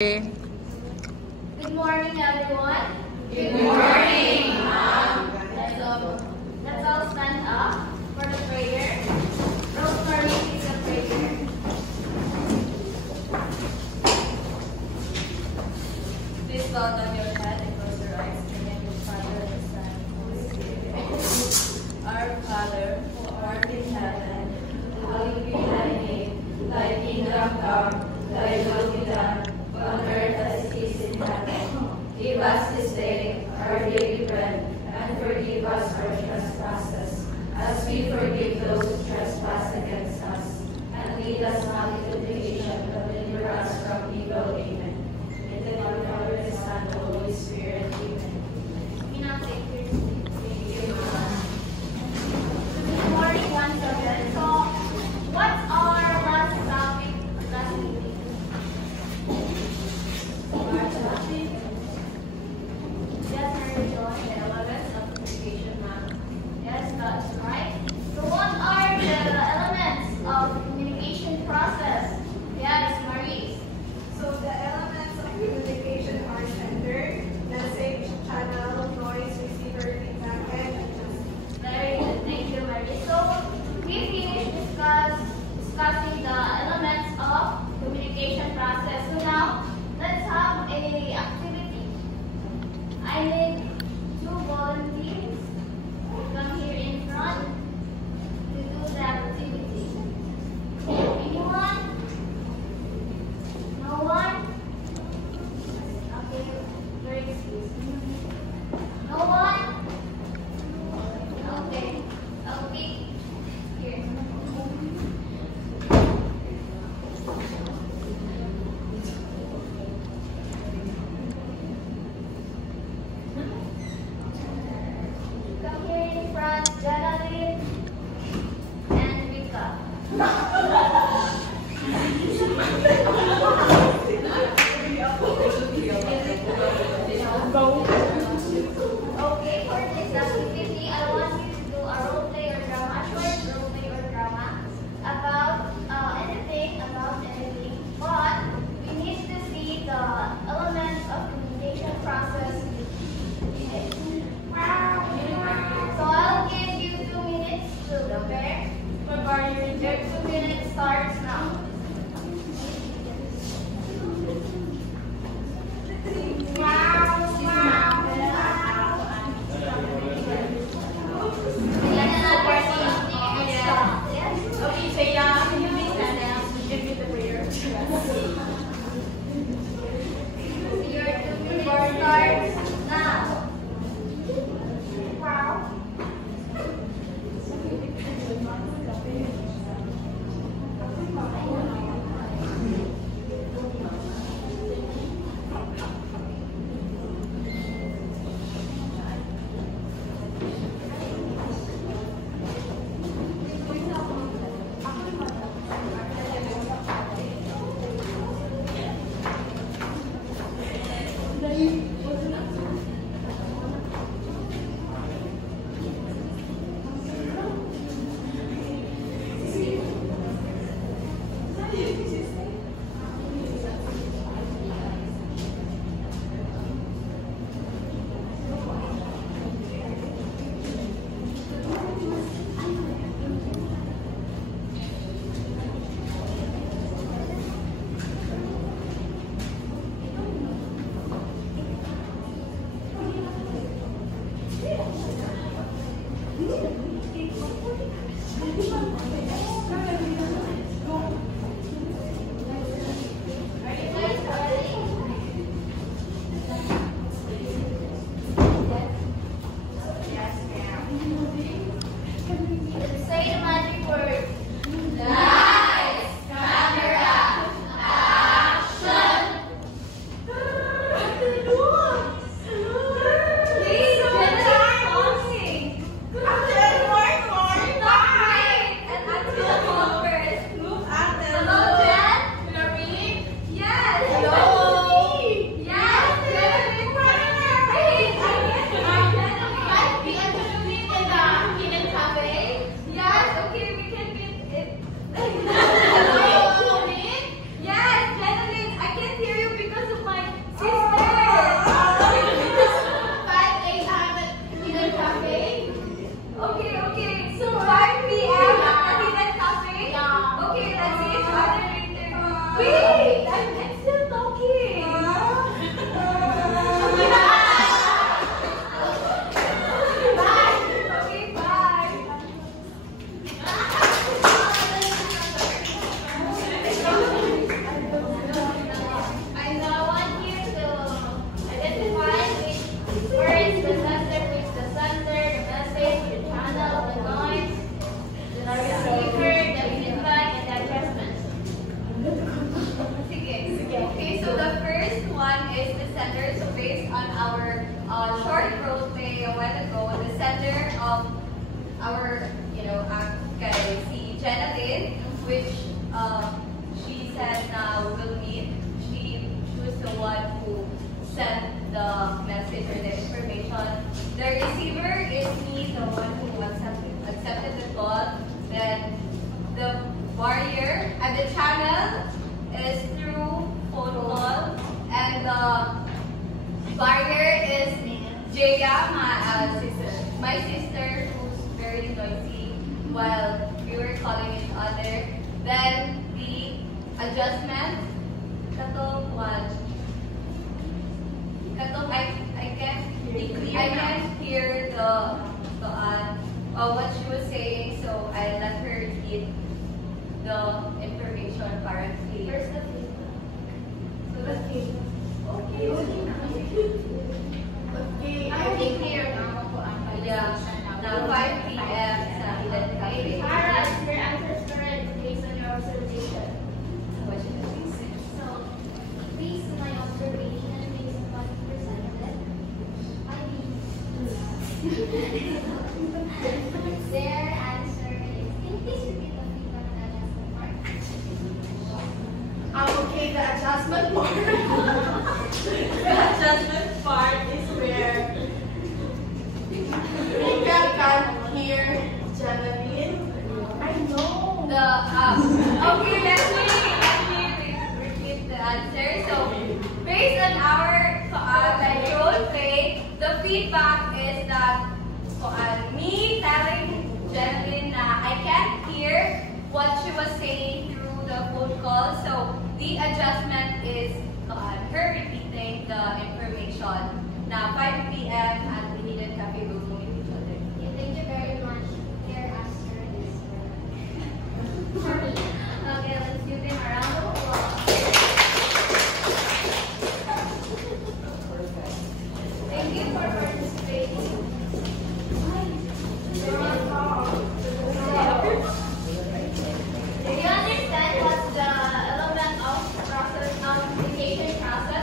Good morning, everyone. Good morning, Mom. Let's all stand up for the prayer. Rosemary is a prayer. Please bow down your head and close your eyes in the name of the Father, and the Son, and the Holy Spirit. Our Father, who art in heaven, hallowed be thy name. Thy kingdom come, thy will be done, on earth as it is in heaven. Give us this day our daily bread, and forgive us our trespasses, as we forgive those who trespass against us. And lead us not into temptation, but deliver us from evil. Amen. In the name of the Father, and the Son, and the Holy Spirit. Amen. We now take your seats. Thank you, Mom. Good morning once again. So, what's our last topic? Last meeting? is the center. So based on our short role play a while ago, the center of our, kay si Jenna Lynn, which she said now will meet. She was the one who sent the message or the information. The receiver is me, the one who accepted the call. Then the barrier and the channel is through phone call, and the barrier is Jaya, my sister, who's very noisy while we were calling each other. Then the adjustment, I can't hear what she was saying, so I let her read the information correctly. Where's the feedback? So the Okay. I think clear now po ang yeah, now 5 p.m. sa Eden Cafe. Para, your answer is correct based on your observation. What should I say? So, based on my observation, based on what you presented, I mean, their answer is, can you please repeat the feedback and adjustment part? Okay, the adjustment part. The adjustment part is where Mika can't hear Janalyn. I know. Okay, let me repeat the answer. So, based on our role play, the feedback is that me telling Janalyn na I can't hear what she was saying through the phone call. So, the adjustment is her repeating the information na 5 p.m. at the Eden Cafe will meet each other. Yeah, thank you very much. Their answer is correct. Okay, let's give them a round of applause. Thank you for participating. Do you understand what's the element of process, application process?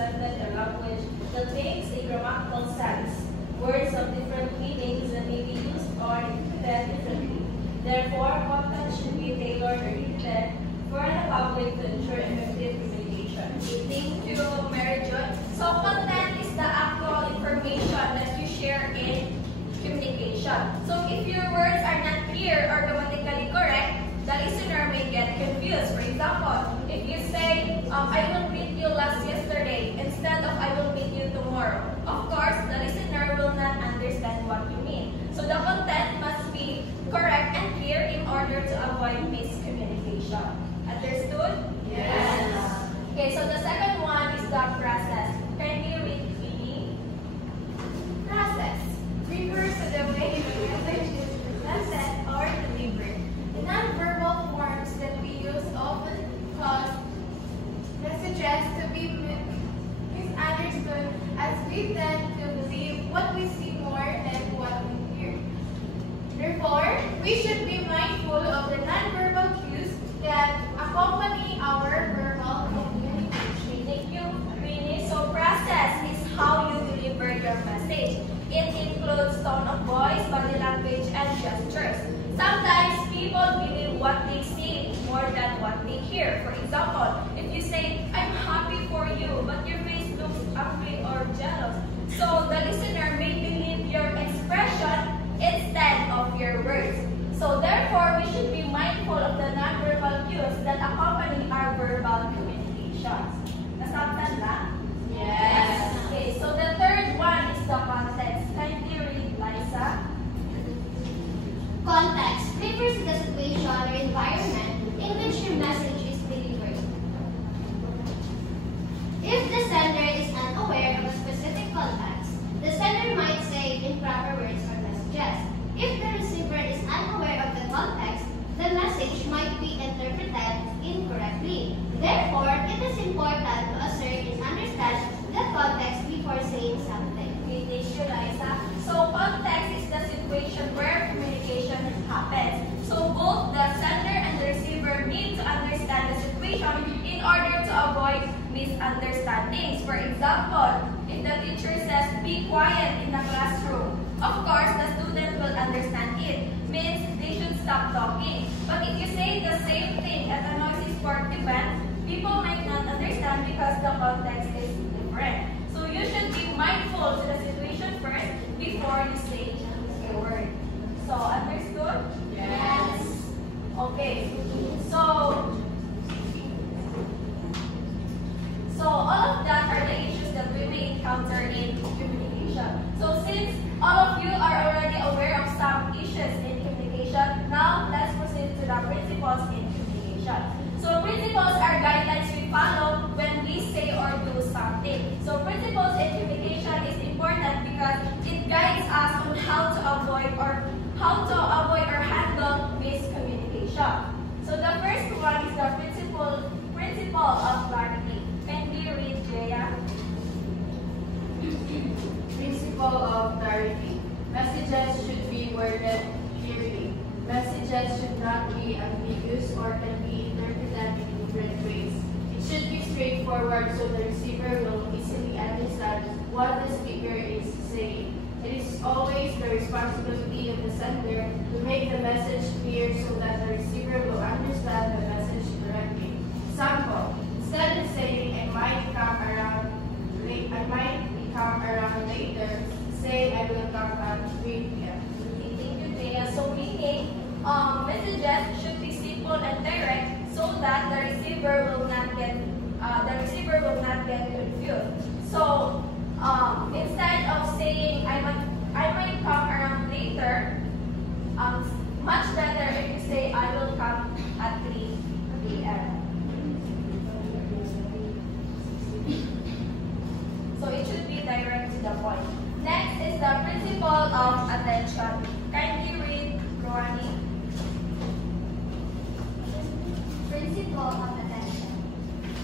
presented in language that makes a grammatical sense. Words of different meanings that may be used or interpreted differently. Therefore, content should be tailored or edited for the public to ensure effective communication. Thank you, Mary Jo. So content is the actual information that you share in communication. So if your words are not clear or grammatically correct, the listener may get confused. For example, if you say, I will meet you last yesterday instead of I will meet you tomorrow, of course, the listener will not understand what you mean. So the content must be correct and clear in order to avoid miscommunication. Understood? Yes. Okay, so the second one is the process. Can you read me? Process refers to the way the message is presented or delivered. The non-verbal forms that we use often cause messages to be misunderstood as we tend to believe what we see more than what we hear. Therefore, we should be mindful of the non-verbal cues that accompany our verbal communication. Thank you, Rini. So process is how you deliver your message. It includes tone of voice, body language, and gestures. Sometimes people believe what they see more than what they hear. For example, if you say, I'm happy for you, but your face looks angry or jealous. So the listener may believe your expression instead of your words. So therefore, we should be mindful of the non-verbal cues that accompany our verbal communications. Nasabtan na? Yes. Okay, so the third one is the context. Can you read, Liza? Context refers to the situation or environment in which your message is delivered. If the sender is unaware of a specific context, the sender might say improper words or messages. If the receiver is unaware of the context, the message might be interpreted incorrectly. Therefore, it is important to assert and understand the context before saying something. Okay, thank you, Liza. So context is the situation where communication happens. So both the sender and the receiver need to understand the situation in order to avoid misunderstandings. For example, if the teacher says, be quiet in the classroom, of course, the student will understand it. Means they should stop talking. But if you say the same thing at a noisy sport event, people might not understand because the context is different. So you should be mindful to the situation first before you say a word. So understood? Yes. Okay. So all of that are the issues that we may encounter in communication. So since all of you are already aware of some issues in communication, now let's proceed to the principles in communication. So principles are guidelines we follow when we say or do something. So principles in communication is important because it guides us on how to avoid or handle miscommunication. So the first one is the principle of clarity. Can we read, Jaya? Principle of clarity. Messages should be worded clearly. Messages should not be ambiguous or can be interpreted in different ways. It should be straightforward so the receiver will easily understand what the speaker is saying. It is always the responsibility of the sender to make the message clear so that the receiver will understand the message correctly. Example, instead of saying I might come around later, say I will come at 3 p.m. Thank you, Jaya. So meaning, messages should be simple and direct so that the receiver will not get confused. So instead of saying I might come around later, much better if you say I will come at 3 p.m. So it should be direct to the point. Next is the principle of attention. Can you read, Roani? Principle of attention.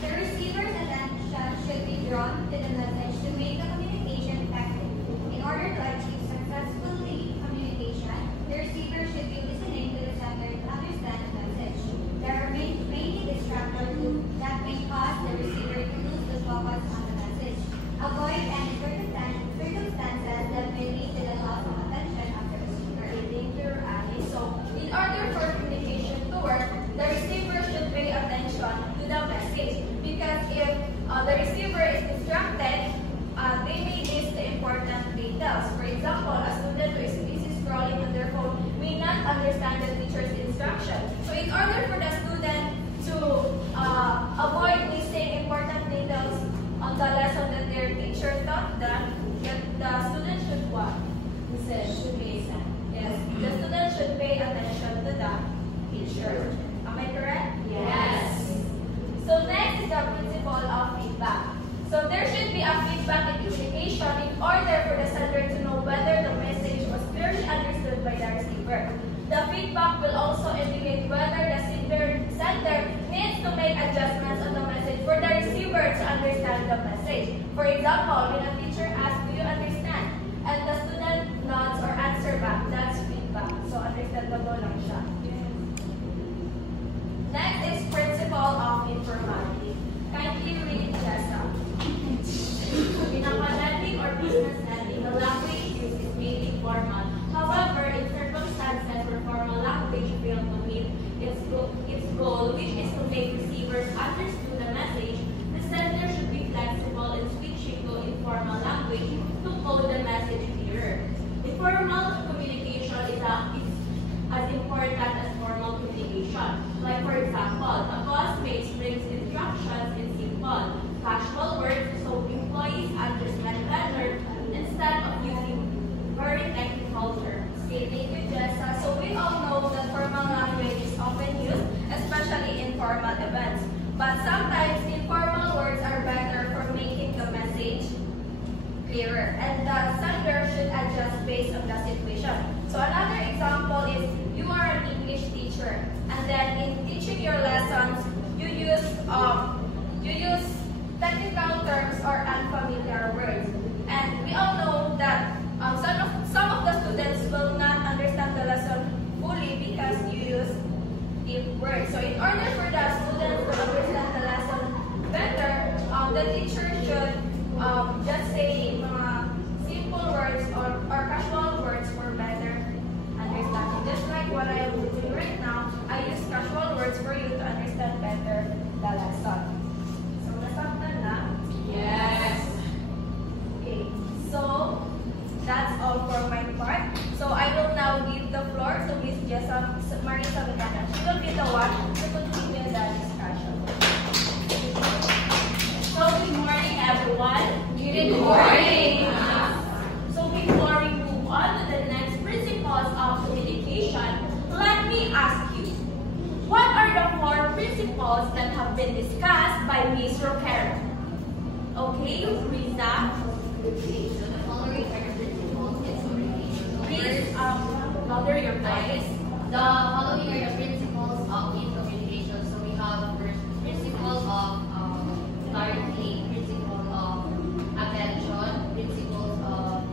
The receiver's attention should be drawn to the message to make the communication effective. In order to achieve successfully communication, the receiver should be listening to the sender to understand the message. There are many distractors that may cause the receiver to lose the focus on the message. teacher. Am I correct? Yes. So next is the principle of feedback. So there should be a feedback in communication in order for the sender to know whether the message was clearly understood by the receiver. The feedback will also indicate whether the sender needs to make adjustments on the message for the receiver to understand the message. For example, when a teacher asks, "Do you understand?" and the student nods or answer back, that's feedback. So understandable lang siya. Next is principle of informality. Kindly read Jessa. In academic or business setting, the language used is mainly formal. However, in circumstances where formal language fails to meet its goal, which is to make receivers understand the message, the sender should be flexible in switching to informal language to code the message clearer. Informal communication is as important as formal communication. Like for example, a boss makes instructions in simple, casual words so employees understand better instead of using very technical terms. Okay, thank you, Jessa. So we all know that formal language is often used, especially in formal events. But sometimes informal words are better for making the message clearer, and the sender should adjust based on the situation. So another example is you are an English teacher, and then in teaching your lessons, you use technical terms or unfamiliar words. And we all know that some of the students will not understand the lesson fully because you use deep words. So in order for the students to understand the lesson better, the teacher should just say mga simple words or casual words for better understanding. Just like what I am doing right now, I use casual words for you to understand better the lesson. So nasabtan na? Yes. Okay, so that's all for my part. So I will now give the floor to Miss Jessa Marisa Vegana. She will be the one to continue the discussion. So good morning, everyone. Good morning. So before we move on to the next principles of communication, let me ask you, what are the 4 principles that have been discussed by Miss Roquero? Okay, Riza. So the following are the principles in communication. Please louder your voice. The following are the principles of in communication. So we have first principle of clarity, principle of attention, principles of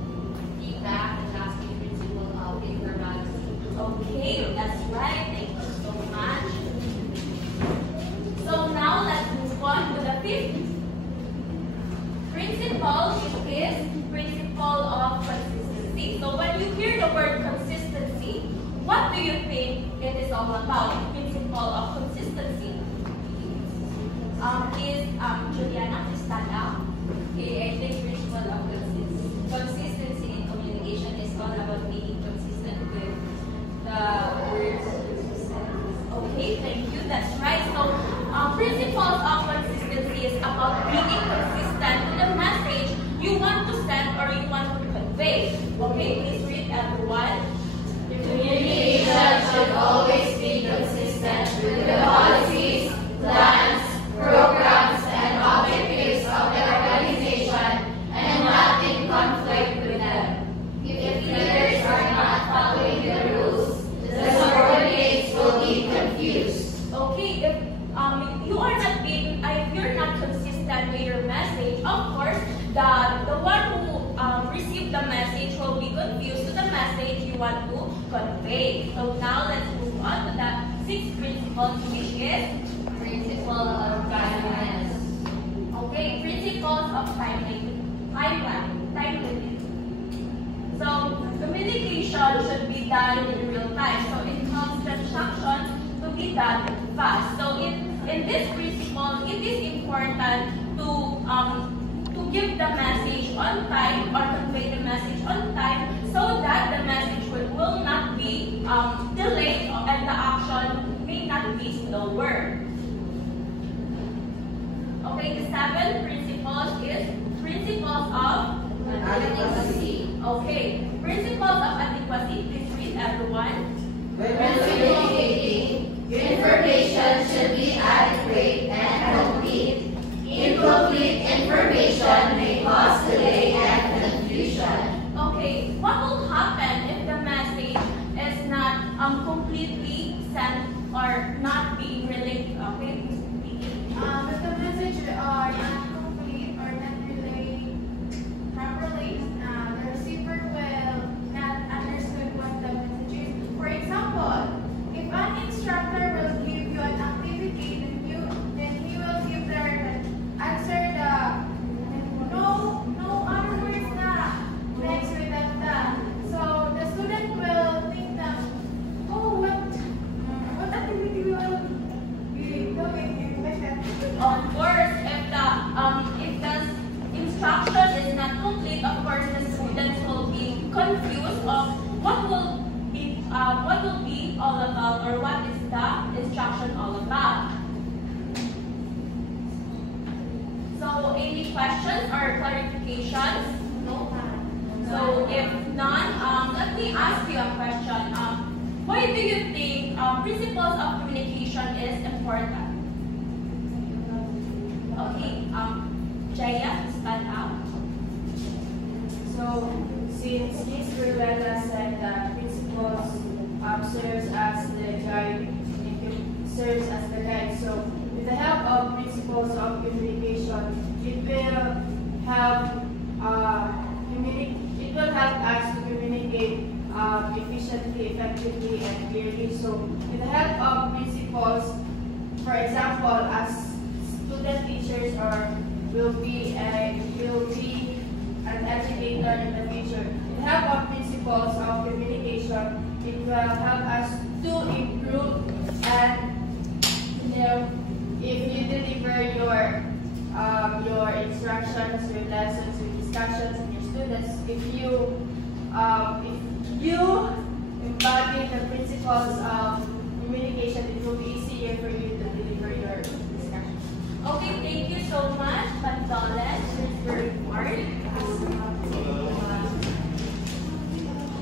feedback, and lastly principle of informality. Okay, that's right. Thank you so much. So now let's move on to the 5th principle, which is principle of consistency. So when you hear the word consistency, what do you think it is all about? Principle of consistency. Is Juliana to stand up? Okay, I think principle of consistency in communication is all about being consistent with the words. Okay, thank you. That's right. So, principles of consistency is about being consistent with the message you want to send or you want to convey. Okay, please read everyone. Communication should always be consistent with the policies, plans, programs, and objectives of the organization and not in conflict with them. If leaders are not following the rules, the subordinates will be confused. Okay, if you're not consistent with your message, of course, the one who received the message will be confused to the message you want to convey. So now let's move on to the 6th principle, which is Principle of timeliness. okay, principles of time limit. So communication should be done in real time. So it involves instructions to be done fast. So in this principle, it is important to give the message on time or convey the message on time so that the message will not be delayed and the action may not be slower. Okay, the 7th principle is principles of Adequacy. Okay, principles of adequacy. Please read everyone. When communicating, Information should be adequate and complete. Incomplete information may cause delay and confusion. Okay, what will happen if the message is not completely sent or not being relayed? Okay, If the message are not complete or not relayed properly, the receiver will not understand what the message is. For example, if an instructor will give you an activity, then he will give the answer the no other words na next without the. So the student will think that, oh, what activity will be doing like that. of course, if the instruction is not complete, of course the students will be confused of what will be all about, or what is the instruction all about. So any questions or clarifications? No. So if none, let me ask you a question. Why do you think principles of communication is important? Okay, Jaya, stand out. So, since Ms. Rivera said that principles serves as the guide, so with the help of principles of communication, it will help us to communicate efficiently, effectively, and clearly. So, with the help of principles, for example, as student teachers will be an educator in the future. With the help of principles of communication, it will help us to improve, and if you deliver your instructions, your lessons, your discussions, and your students, if you embody the principles of communication, it will be easier for you to deliver your discussion. Okay, thank you so much, Pantoles, for your report.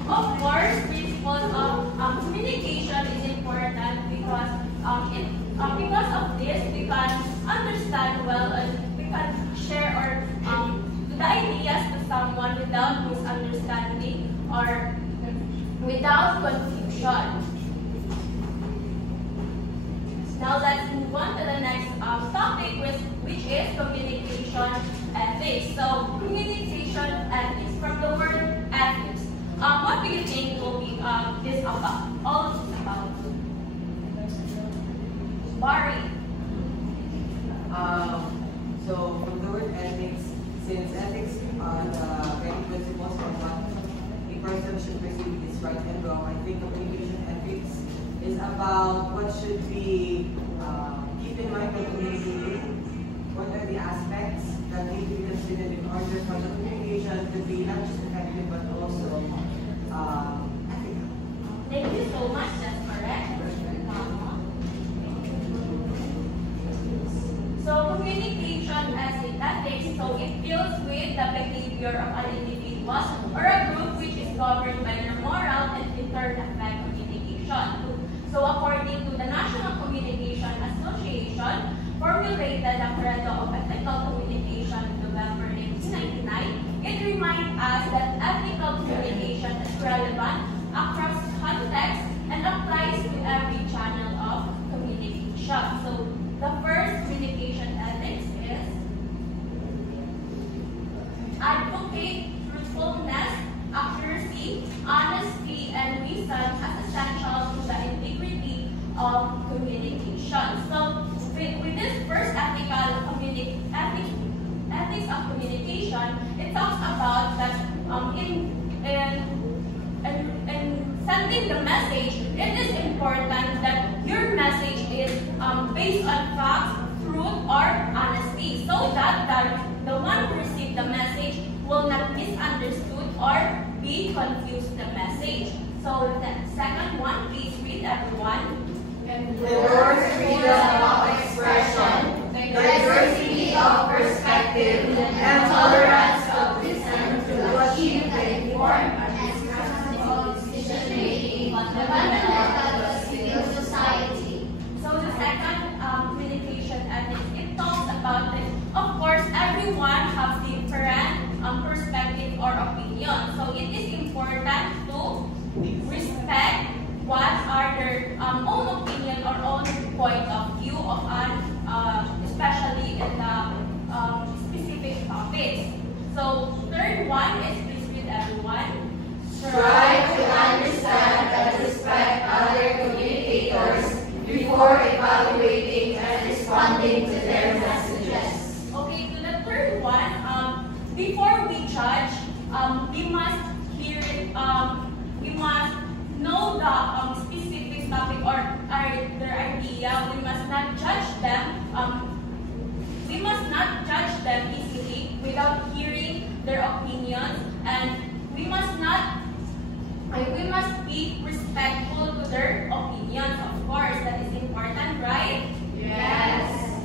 Of course, principles of communication is important because because of this, we can understand well and we can share or the ideas to someone without misunderstanding or without confusion. Now let's move on to the next topic, which is communication ethics. So communication ethics, from the word ethics. What do you think will be this about? All of this about? Barry. So from the word ethics, since ethics are the very principles of what a person should perceive is right and wrong, I think communication ethics is about what should be keep in mind when communicating. What are the aspects that need to be considered in order for the communication to be not just effective but also ethical? Thank you so much. That's correct. So communication as in ethics, so it deals with the behavior of an individual or a group which is governed by their moral and inter-affect communication. So according to the National Communication Association, formulated the Credo of Ethical Communication in November 1999, it reminds us that ethical communication is relevant across contexts and applies to every channel of communication. So the first communication ethics is advocate truthfulness, accuracy, honesty, and reason as essential to the integrity of communication. So with this first ethics of communication, it talks about that in sending the message, it is important that your message is based on facts, truth, or honesty, so that the one who received the message will not misunderstood or be confused the message. So the second one, please read everyone. Endorse freedom of expression, diversity of perspective, and tolerance of dissent to achieve the informed and responsible decision-making fundamental of civil society. So third one is, please read everyone. Try to understand and respect other communicators before evaluating and responding to their messages. Okay, to the third one, before we judge, we must hear it, we must know the specific topic or their idea. We must not judge them. We must not judge them easily without hearing their opinions, and we must be respectful to their opinions. Of course, that is important, right? Yes.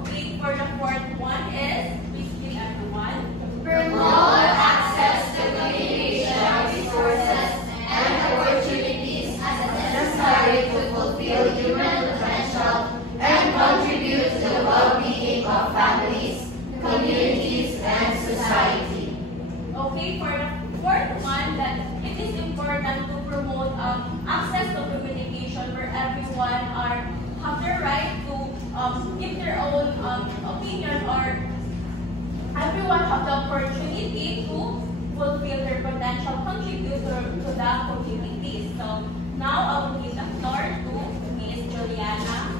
Okay, for the fourth one is, please give everyone. Promote access to communication resources and opportunities as necessary to fulfill human potential and contribute to the well-being of families, communities, and society. Okay, for the fourth one, that it is important to promote access to communication where everyone have the right to give their own opinion, or everyone have the opportunity to fulfill their potential, contribute to the community. So now I will give the floor to Ms. Juliana.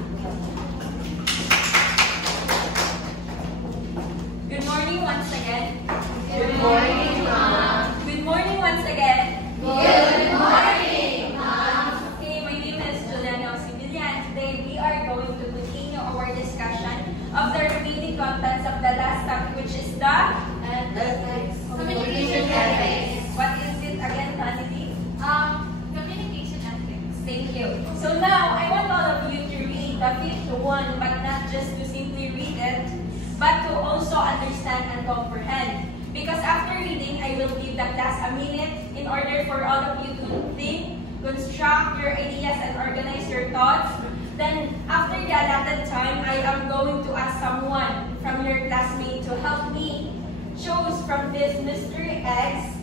Good morning once again. Good morning, Ma'am. Good morning once again. Good morning, Ma'am. Okay, my name is Juliana Sibilian. Today we are going to continue our discussion of the remaining contents of the last topic, which is the Communication ethics. What is it again, Tanity? Communication ethics. Thank you. So now I want all of you to read the fifth one, but not just to simply read it, but to also understand and comprehend. Because after reading, I will give the class a minute in order for all of you to think, construct your ideas, and organize your thoughts. Then, after the allotted time, I am going to ask someone from your classmate to help me choose from this mystery eggs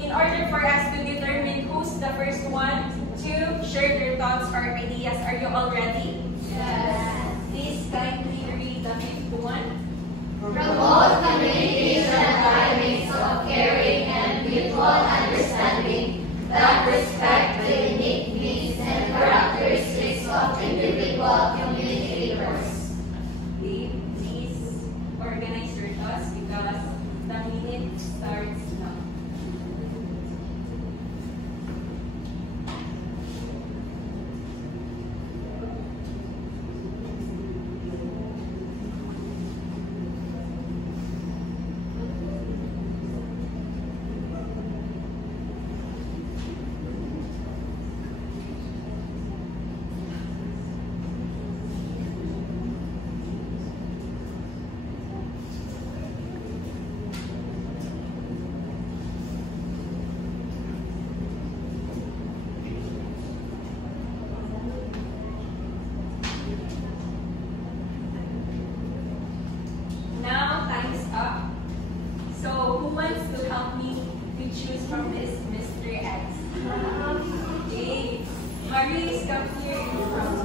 in order for us to determine who's the first one to share their thoughts or ideas. Are you all ready? Yes. Please kindly read the fifth one. Promote communication dynamics of caring and mutual understanding that respect the unique needs and characteristics of individual communicators. Please organize your thoughts because the minute starts now. Now time's up. So who wants to help me to choose from this mystery eggs? Okay. Marie, come here in front.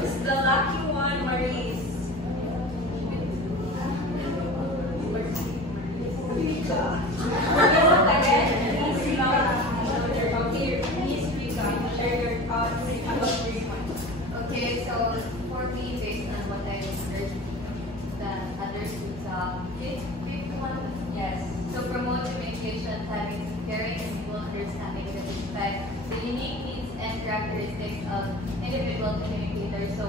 Who's the lucky one, Marie? Okay, so for me, based on what I heard, that others would fifth one. Yes. So promote communication, having caring and mutual understanding with respect the unique needs and characteristics of individual communicators. So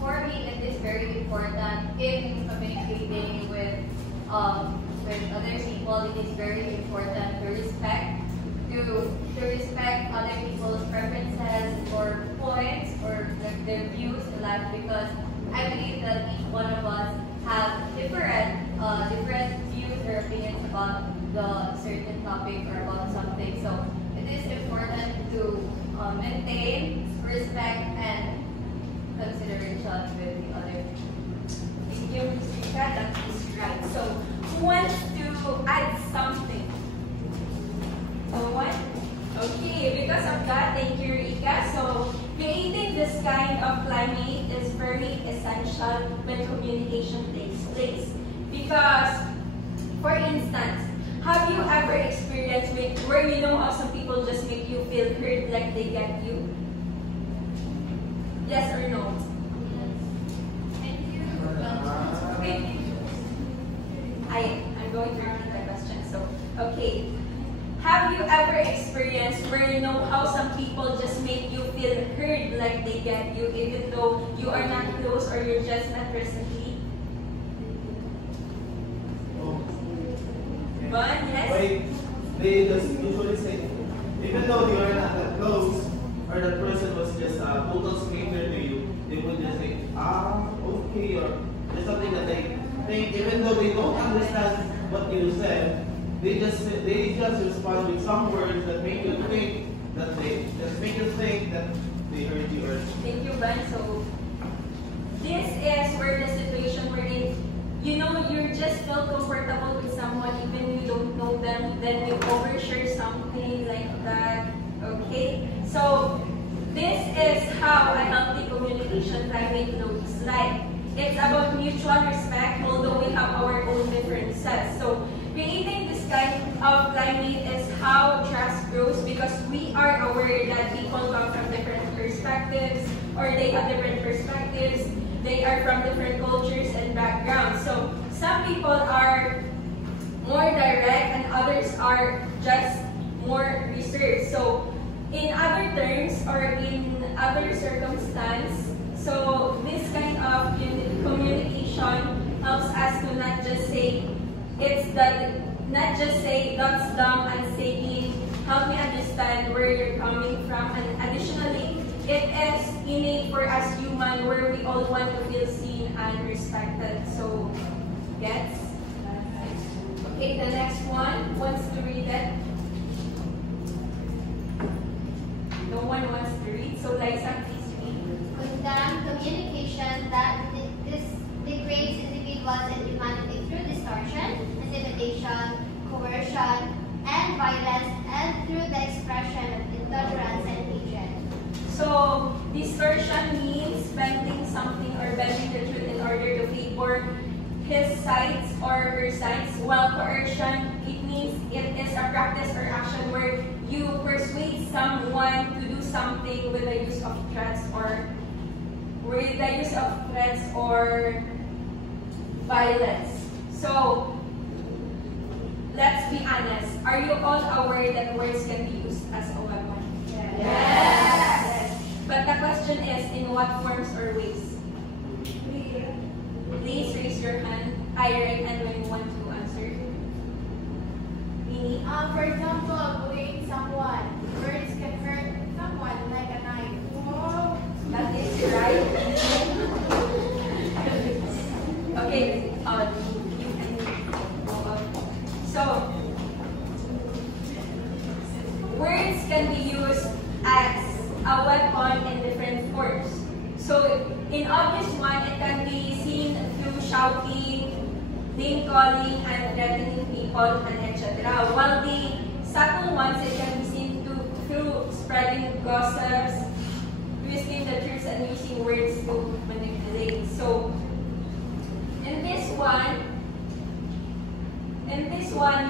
for me, it is very important in communicating with other people. It is very important to respect other people's preferences or points or their views in life, because I believe that each one of us have different views or opinions about the certain topic or about something. So it is important to maintain respect and consideration with the other people. Thank you, Ms. Rika. That is right. So who wants to add something? No one? Okay, because of that, thank you, Rika. kind of climate is very essential when communication takes place. Because, for instance, have you ever experienced where you know how some people just make you feel hurt like they get you? Yes or no? Okay. I'm going to repeat the question. So, okay. Have you ever experienced where you know how some people just make you feel hurt like they get you even though you are not close or you're just not recently? But yes? Wait, they just usually say, even though you are not that close, or that person was just a total stranger to you, they would just say, okay, or there's something that they think, even though they don't understand what you said, they just respond with some words that make you think that they hurt you. Thank you, Ben. So this is where the situation we're in. You know, you just feel comfortable with someone even you don't know them, then you overshare something like that. Okay? So this is how a healthy communication climate looks like. It's about mutual respect, although we have our own differences. So creating this kind of climate is how trust grows because we are aware that people come from different perspectives or they have different perspectives. They are from different cultures and backgrounds. So some people are more direct and others are just more reserved. So in other terms or in other circumstances, so this kind of communication helps us to not just say that's dumb and saying help me understand where you're coming from, and additionally it is innate for us human where we all want to feel seen and respected. So yes. Okay, the next one wants to read it. No one wants to read, so Liza, please read. Condemn communication that degrades individuals and humanity through distortion, intimidation, coercion, and violence, and through the expression of intolerance and hatred. So distortion means bending something or bending the truth in order to favor his sides or her sides, while coercion, it means it is a practice or action where you persuade someone to do something with the use of threats or violence. So let's be honest. Are you all aware that words can be used as a weapon? Yes. But the question is, in what forms or ways? Please raise your hand. I raise and when you want to answer. Mini. For example, bullying someone. Words can hurt someone like a knife. Whoa. That is right. Okay, you can go on. So, words can be used as a weapon in different forms. So, in obvious one, it can be seen through shouting, name calling, and threatening people, and etc. While the subtle ones, it can be seen through spreading gossips, twisting the truth, and using words to manipulate. So, in this one,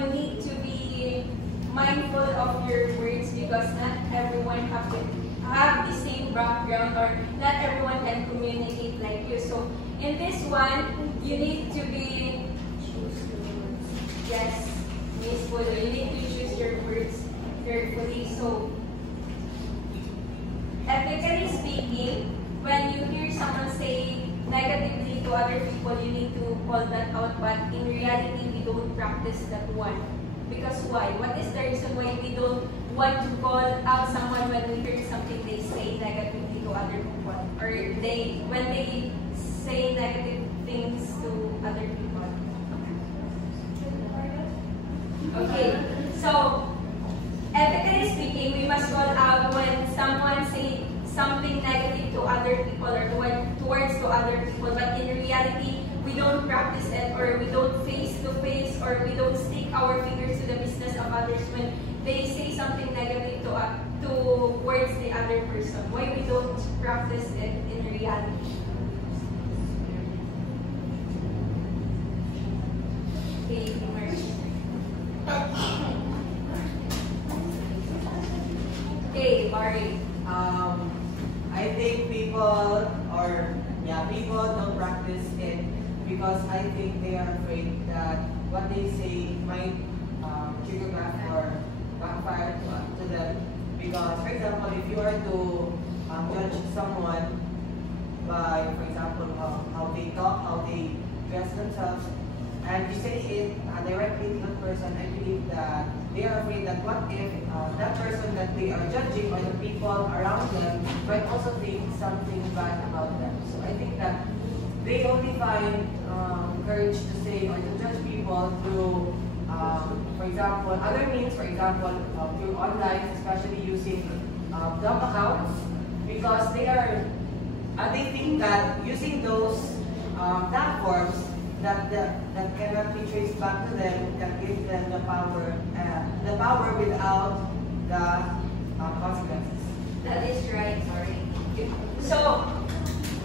you need to be mindful of your words because not everyone have the same background or not everyone can communicate like you. So in this one, you need to be peaceful. You need to choose your words carefully. So ethically speaking, when you hear someone say negatively to other people, you need to call that out. But in reality, we don't practice that one. Because why? What is the reason why we don't want to call out someone when we hear something they say negatively to other people? Or when they say negative things to other people? Okay, so ethically speaking, we must call out when someone say something negative to other people or towards to other people, but in reality, we don't practice it, or we don't face-to-face, or we don't stick our fingers to the business of others when they say something negative to us. towards the other person? Why we don't practice it in reality? Okay, okay, Barry. I think people don't practice it because I think they are afraid that what they say might trigger back or backfire to them. Because, for example, if you are to judge someone by, for example, how they talk, how they dress themselves, and you say it directly to that person, I believe that they are afraid that what if that person that they are judging or the people around them might also think something bad about them. So I think that they only find courage to say or to judge people through, for example, other means, for example, through online, especially using dumb accounts, because they think that using those platforms that cannot be traced back to them, that gives them the power without the consequences. That is right, sorry. So,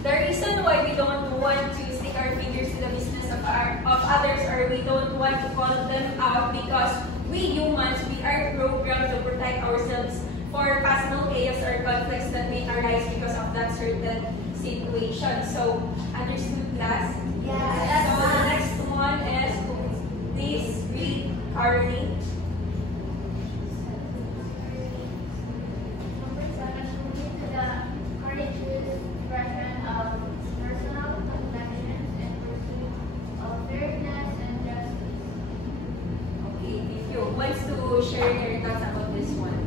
the reason why we don't want to stick our fingers to the business of others, or we don't want to call them out, because we humans, we are programmed to protect ourselves for possible chaos or conflicts that may arise because of that certain situation. So, understood, class? Yes. So, the next one is, please read Carly. Number 7, moving to the courageous expression of personal connections and pursuit of fairness and justice. Okay, if you want to share your thoughts about this one.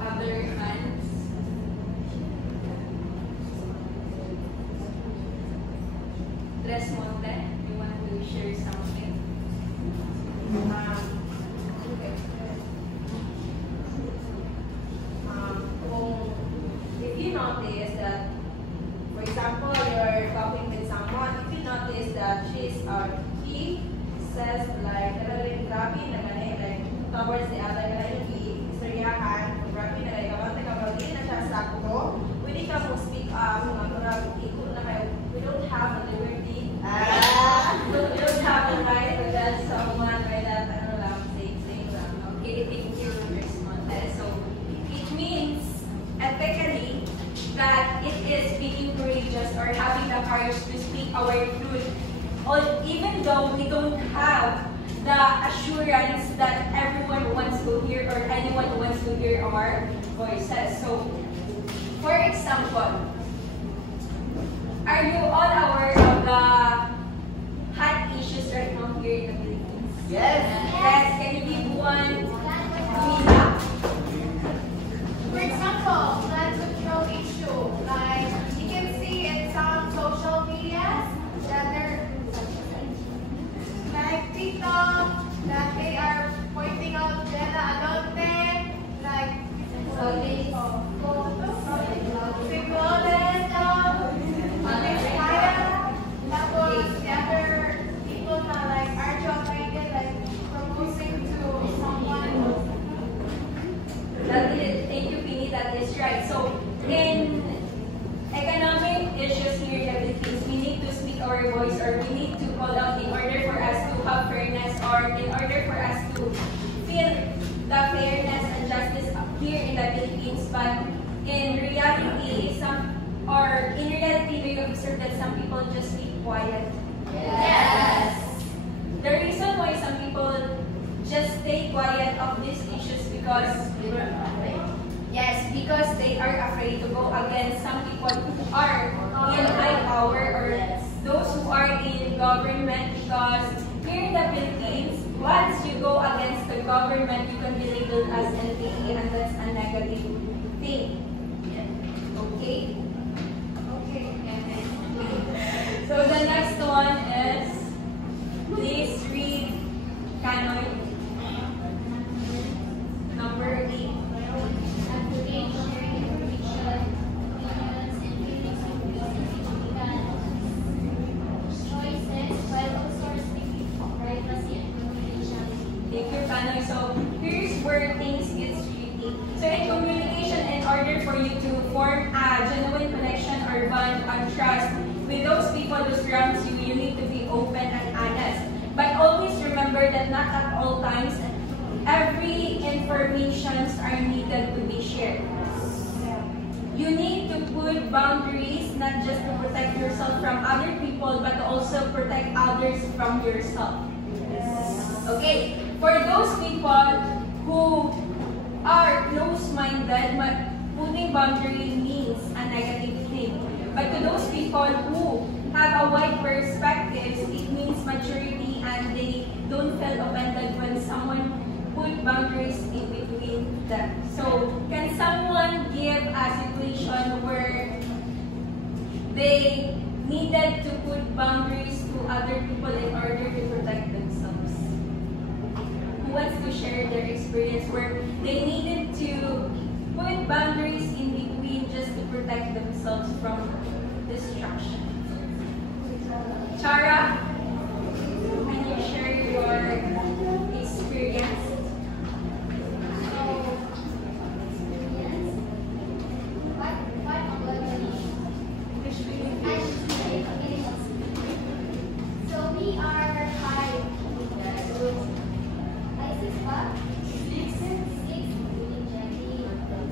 Other hands. Resmonte, you want to share something? If you notice that, for example, you're talking with someone, if you notice that he says like, grabe na ganun, like, towards the other, ganun, istoryahan, grabe na like, kapag kapag na siya sakto, pwede ka mo speak up, ikot na kayo, we don't have a liberty, we don't have a right to judge someone by that, saying lang. Okay, thank you, Resmonte. So, it means ethically that it is being courageous or having the courage to speak our truth, even though we don't have the assurance that everyone wants to hear or anyone wants to hear our voices. So, for example, are you all aware of the hot issues right now here in the Philippines? Yes. Yes, can you give one? Mila? For example, flood control issue. Like, you can see in some social media that they're like TikTok, that they are pointing out Jenna Adonte, like tapos the other people na like Arjo Kaiden, like proposing to someone. That is, thank you, Pini, that is right. So, in economic issues here in the Philippines, we need to speak our voice, or we need to call out in order for us to have fairness, or in order for us to feel the fairness and justice here in the Philippines. But in reality, we can observe that some people just keep quiet. Yes. The reason why some people just stay quiet of these issues because they are afraid to go against some people who are in high power or those who are in government, because here in the Philippines, once you go against the government, you can be labeled as NPE, and that's a negative thing. Okay? So the next one is, please read Canon number 8. Advocate sharing information, opinions, and feelings of people. you to form a genuine connection or bond of trust with those people who surround you, you need to be open and honest. But always remember that not at all times, every informations are needed to be shared. You need to put boundaries, not just to protect yourself from other people, but to also protect others from yourself. Okay, for those people who are close-minded, putting boundary means a negative thing. But to those people who have a wide perspective, it means maturity and they don't feel offended when someone put boundaries in between them. So, can someone give a situation where they needed to put boundaries to other people in order to protect themselves? Who wants to share their experience where they needed to put boundaries in between just to protect themselves from destruction? Chara, can you share your experience? So we are five.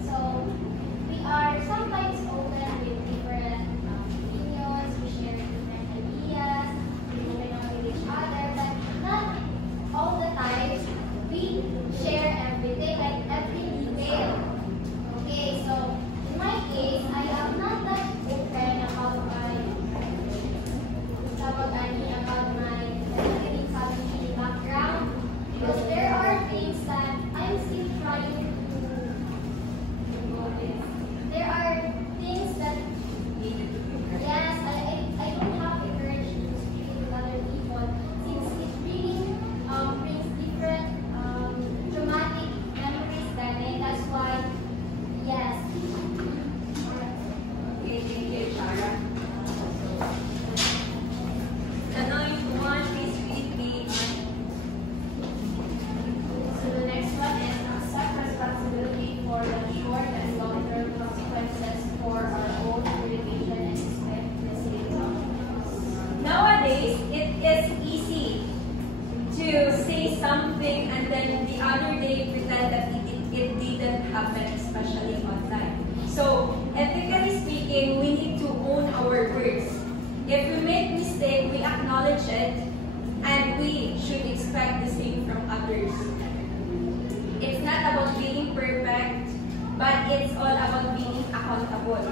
So we are sometimes open with different opinions, we share different ideas, we open up with each other, but not all the time we share everything, like every detail. Okay, so in my case, I am not that open about my family background, because there are things that I'm still trying to go with. There are things that, yes, I don't have the courage to speak with other people, since it really brings different traumatic memories then, and that's why, yes. Okay, thank you, Chara. The ninth one is weekly. So the next one is accept responsibility for the short and long-term consequences for our own communication and expect the same outcomes. Nowadays, it is easy to say something and then the other day pretend that it didn't happen, especially online. So, ethically speaking, we need to own our words. If we make mistake, we acknowledge it, and we should expect the same from others. It's not about being perfect, but it's all about being accountable.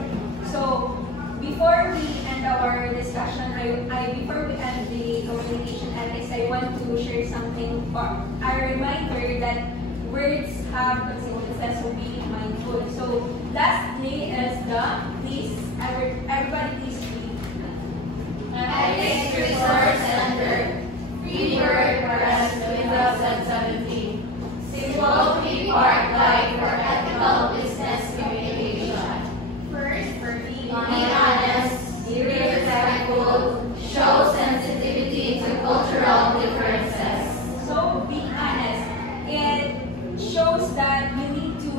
So, before we end our discussion, before we end the communication ethics, I want to share something, a reminder that words have consequences, so being mindful. So, lastly is everybody please read. Ethics Resource Center, Free Word Press 2017. Simple 3-part guide for ethical business communication. First, Be honest, be respectful, show sensitivity to cultural differences. So be honest. It shows that you need to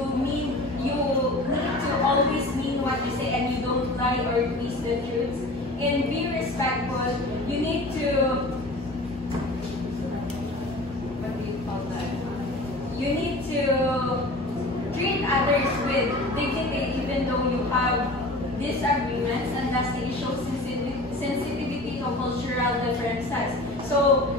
always mean what you say and you don't lie or twist the truth. And be respectful. You need to, what do you call that? You need to treat others with dignity even though you have disagreements, and lastly, show sensitivity to cultural differences. So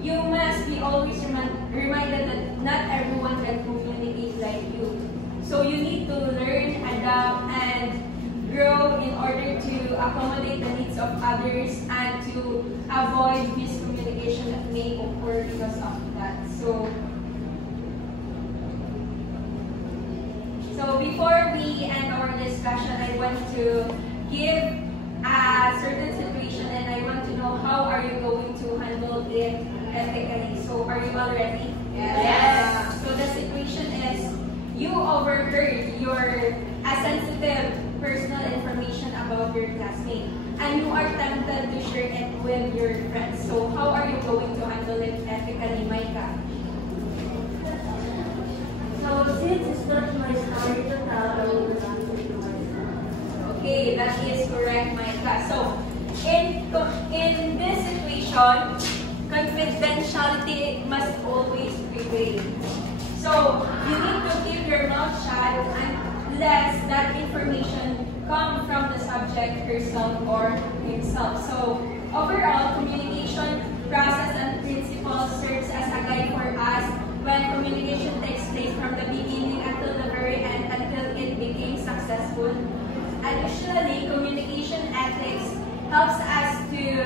you must be always reminded that not everyone can communicate like you. So you need to learn, adapt, and grow in order to accommodate the needs of others and to avoid miscommunication that may occur because of that. So before we end our discussion, I want to give a certain situation and I want to know how are you going to handle it ethically. So are you all ready? Yes. So the situation is you overheard a sensitive personal information about your classmate and you are tempted to share it with your friends. So how are you going to handle it ethically, Micah? So since it's not my story to tell, Okay, that is correct, Micah. So, in this situation, confidentiality must always prevail. So, you need to keep your mouth shut unless that information comes from the subject herself or himself. So, overall, communication process and principles serves as a guide for us when communication takes place from the beginning until the very end, until it became successful. Additionally, communication ethics helps us to